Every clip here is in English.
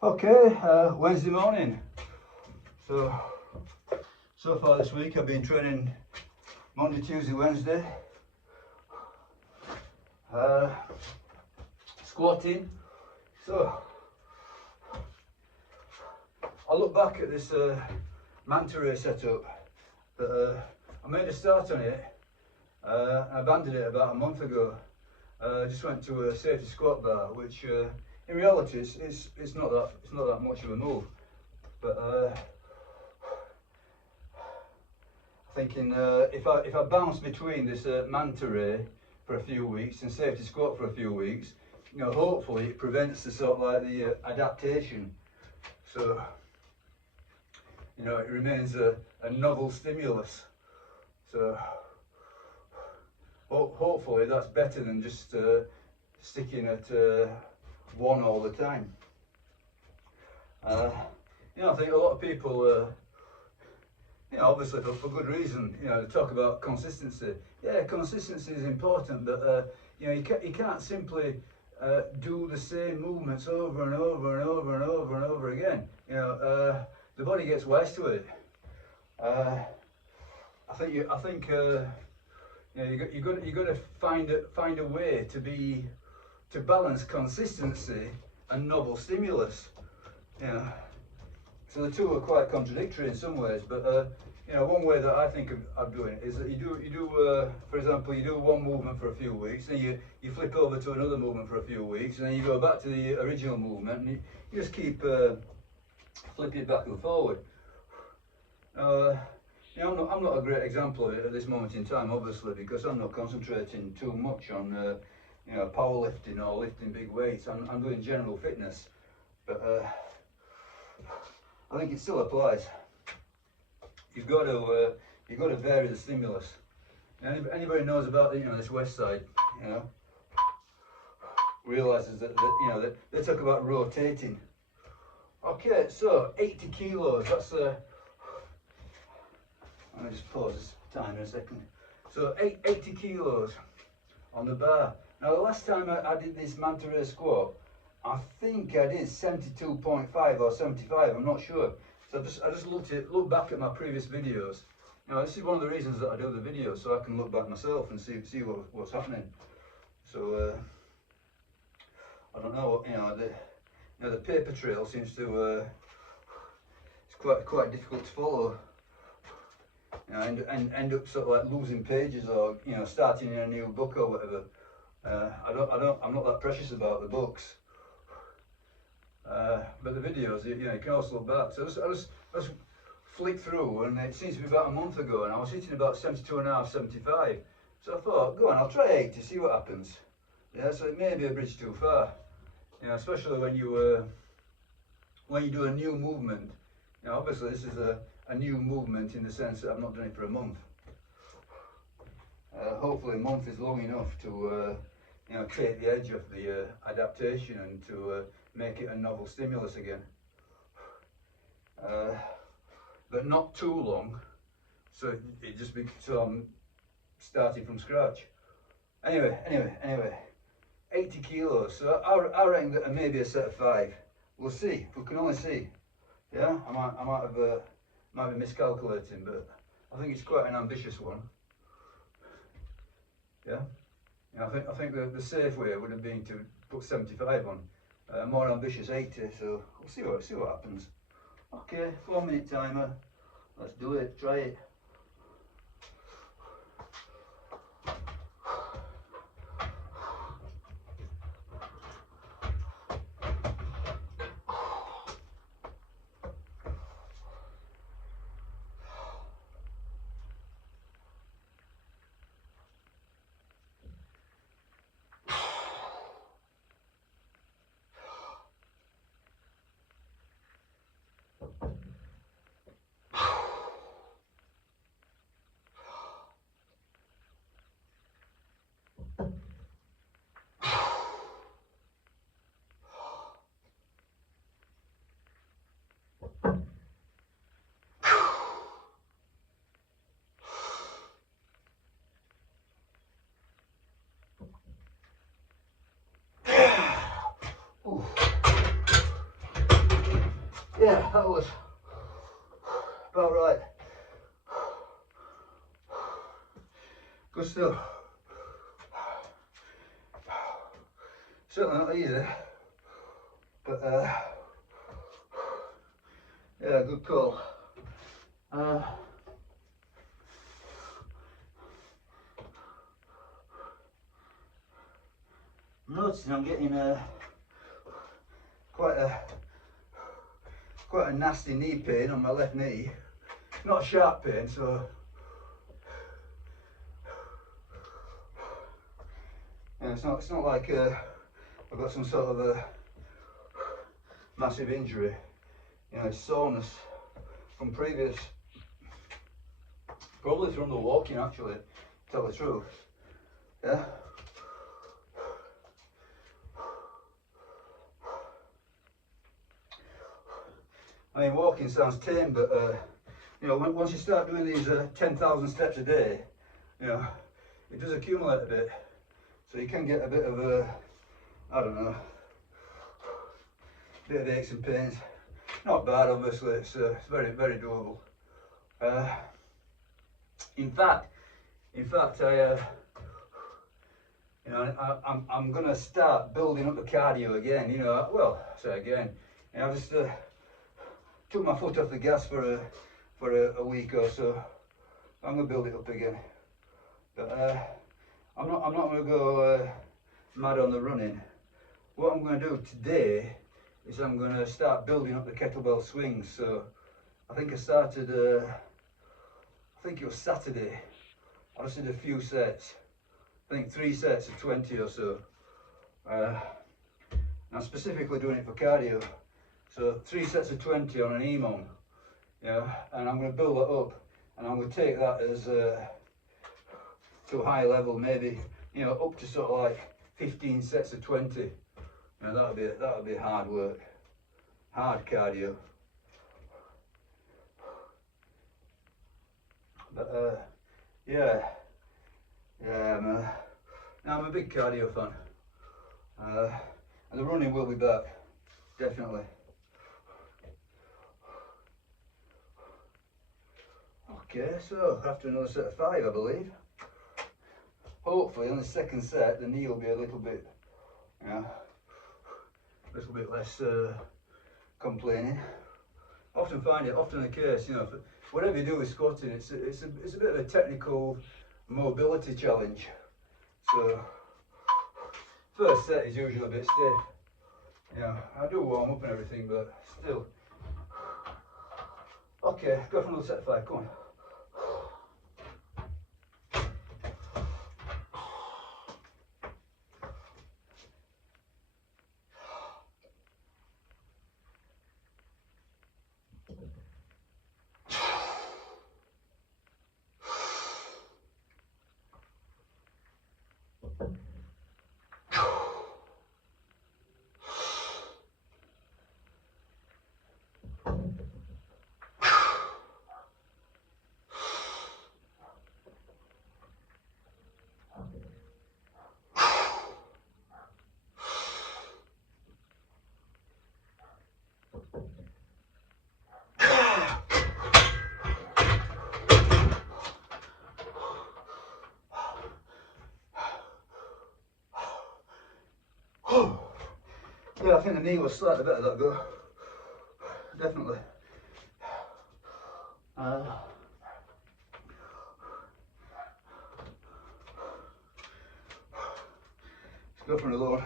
Okay, Wednesday morning. So far this week I've been training Monday, Tuesday, Wednesday. Squatting. So I look back at this manta ray setup that I made a start on it. I abandoned it about a month ago. I just went to a safety squat bar, which in reality it's not that much of a move, but thinking if I bounce between this manta ray for a few weeks and safety squat for a few weeks, you know, hopefully it prevents the sort of like the adaptation. So, you know, it remains a novel stimulus. So hopefully that's better than just sticking at one all the time. You know, I think a lot of people, you know, obviously for good reason, you know, they talk about consistency. Yeah, consistency is important, but you know, you can't simply do the same movements over and over and over and over and over again. You know, the body gets wise to it. I think you know, you got to find a way to balance consistency and novel stimulus. You know, so the two are quite contradictory in some ways, but you know, one way that I think of doing it is that you do for example, you do one movement for a few weeks, then you flip over to another movement for a few weeks, and then you go back to the original movement, and you just keep flipping back and forward. You know, I'm not a great example of it at this moment in time, obviously, because I'm not concentrating too much on you know, powerlifting or lifting big weights. I'm doing general fitness, but I think it still applies. You've got to vary the stimulus. Anybody knows about the, you know, this west side, you know, realizes that you know, they talk about rotating. Okay, so 80 kilos. That's I'll just pause this timer a second. So 80 kilos on the bar. Now the last time I did this manta ray squat, I think I did 72.5 or 75. I'm not sure. So I just looked back at my previous videos. You know, this is one of the reasons that I do the videos, so I can look back myself and see what's happening. So I don't know. You know, the paper trail seems to it's quite difficult to follow. You know, and end up sort of like losing pages, or you know, starting in a new book or whatever. I'm not that precious about the books, but the videos, you know, you can also look back. So I just flick through, and it seems to be about a month ago, and I was hitting about 72.5, 75. So I thought, go on, I'll try 80, see what happens. Yeah, so it may be a bridge too far. You know, especially when you do a new movement. You know, obviously this is a new movement in the sense that I've not done it for a month. Hopefully a month is long enough to you know, take the edge off the adaptation and to make it a novel stimulus again. But not too long, so it just so I'm starting from scratch. Anyway, 80 kilos. So I reckon that maybe a set of 5. We'll see. We can only see. Yeah, I might be miscalculating, but I think it's quite an ambitious one. Yeah, you know, I think the safe way would have been to put 75 on. More ambitious 80. So we'll see what happens. Okay, 4-minute timer. Let's do it. Try it. yeah, that was about right. Good stuff. Certainly not easy, but yeah, good call. I'm noticing I'm getting quite a nasty knee pain on my left knee. Not a sharp pain, so yeah, it's not like I've got some sort of a massive injury. You know, it's soreness from previous, probably from the walking actually, to tell the truth. Yeah. I mean, walking sounds tame, but you know, once you start doing these 10,000 steps a day, you know, it does accumulate a bit. So you can get a bit of I don't know, bit of aches and pains. Not bad, obviously. It's very, very doable. In fact, I, you know, I'm gonna start building up the cardio again. You know, well, I say again. You know, I just took my foot off the gas for a week or so. I'm gonna build it up again. But I'm not gonna go mad on the running. What I'm gonna do today is I'm gonna start building up the kettlebell swings. So I think I started. I think it was Saturday. I just did a few sets. I think 3 sets of 20 or so. I'm specifically doing it for cardio. So 3 sets of 20 on an EMON, you know, and I'm going to build that up, and I'm going to take that as to a high level, maybe, you know, up to sort of like 15 sets of 20. You know, that'll be hard work, hard cardio. But yeah, I'm a big cardio fan, and the running will be back, definitely. Okay, so after another set of 5, I believe. Hopefully on the second set, the knee will be a little bit, you know, a little bit less complaining. Often find it, often the case, you know, whatever you do with squatting, it's a bit of a technical mobility challenge. So first set is usually a bit stiff. You know, I do warm up and everything, but still. Okay, go for another set of 5. Come on. Yeah, I think the knee was slightly better that go. Definitely. Let's go for another one.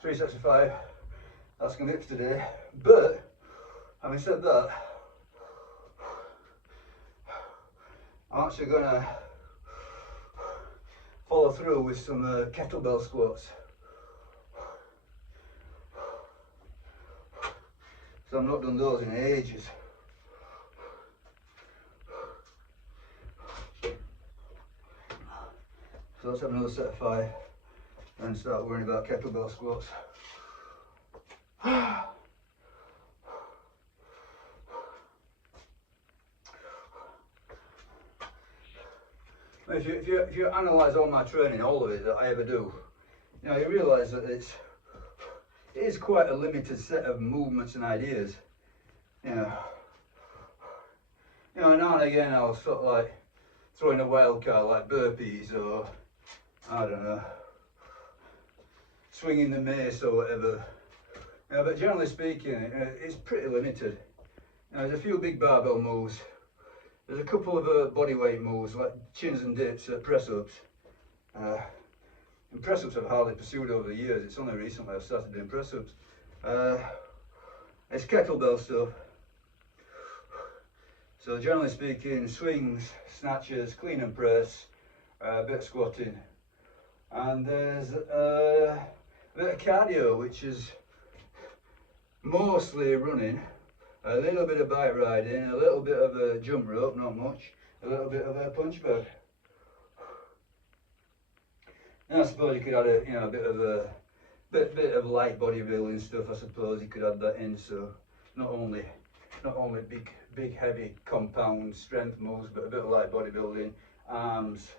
3 sets of 5. That's going to be it for today. But having said that, I'm actually going to follow through with some kettlebell squats. So I've not done those in ages. So let's have another set of 5 and start worrying about kettlebell squats. If you analyse all my training, all of it that I ever do, you know, you realise that it is quite a limited set of movements and ideas. You know, now and again I'll sort of like throw in a wild card like burpees, or I don't know, swinging the mace or whatever. But generally speaking, it's pretty limited. There's a few big barbell moves. There's a couple of bodyweight moves like chins and dips, press-ups. And press-ups I've hardly pursued over the years. It's only recently I've started doing press-ups. It's kettlebell stuff. So generally speaking, swings, snatches, clean and press, a bit of squatting. And there's a bit of cardio, which is mostly running, a little bit of bike riding, a little bit of a jump rope, not much, a little bit of a punch bag. And I suppose you could add a bit of light bodybuilding stuff. I suppose you could add that in. So not only big heavy compound strength moves, but a bit of light bodybuilding, arms,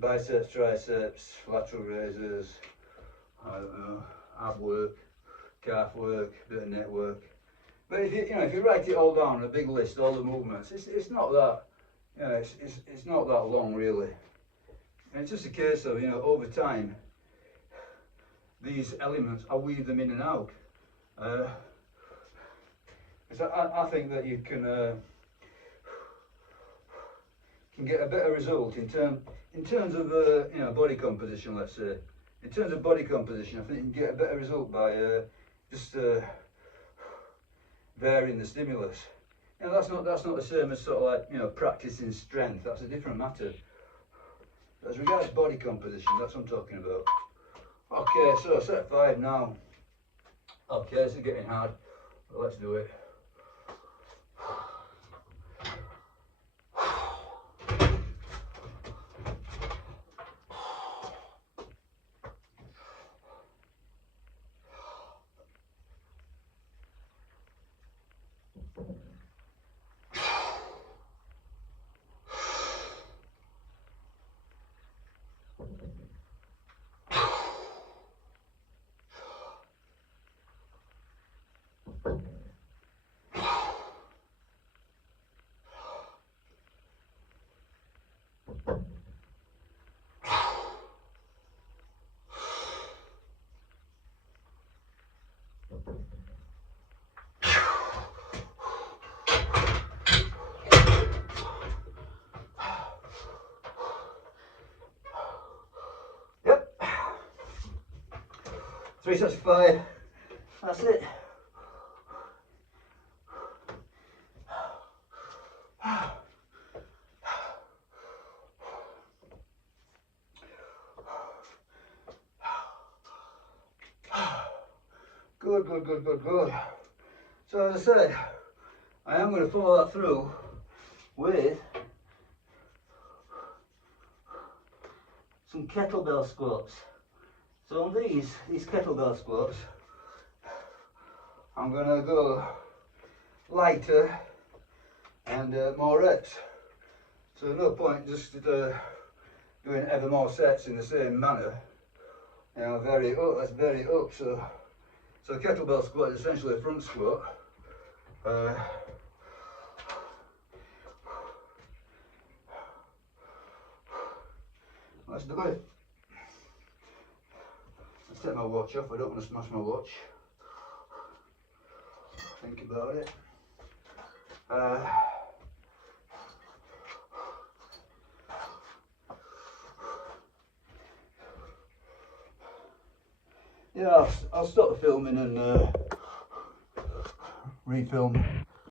biceps, triceps, lateral raises, I don't know, ab work, calf work, bit of neck work. But if you write it all down on a big list, all the movements, it's not that, it's not that long really. And it's just a case of, over time, these elements, I weave them in and out. Because I think that you can get a better result in terms of body composition. Let's say, in terms of body composition, I think you can get a better result by just varying the stimulus. That's not the same as sort of like practicing strength. That's a different matter. As regards body composition, that's what I'm talking about. Okay, so set 5 now. Okay, this is getting hard, but let's do it. Yep. 3 sets of 5. That's it. Good. So as I said, I am going to follow that through with some kettlebell squats. So on these kettlebell squats, I'm going to go lighter and more reps. So no point just doing ever more sets in the same manner. Very up. That's very up. So a kettlebell squat is essentially a front squat. Let's do it. Let's take my watch off. I don't want to smash my watch. Think about it. Yeah, I'll stop the filming and refilm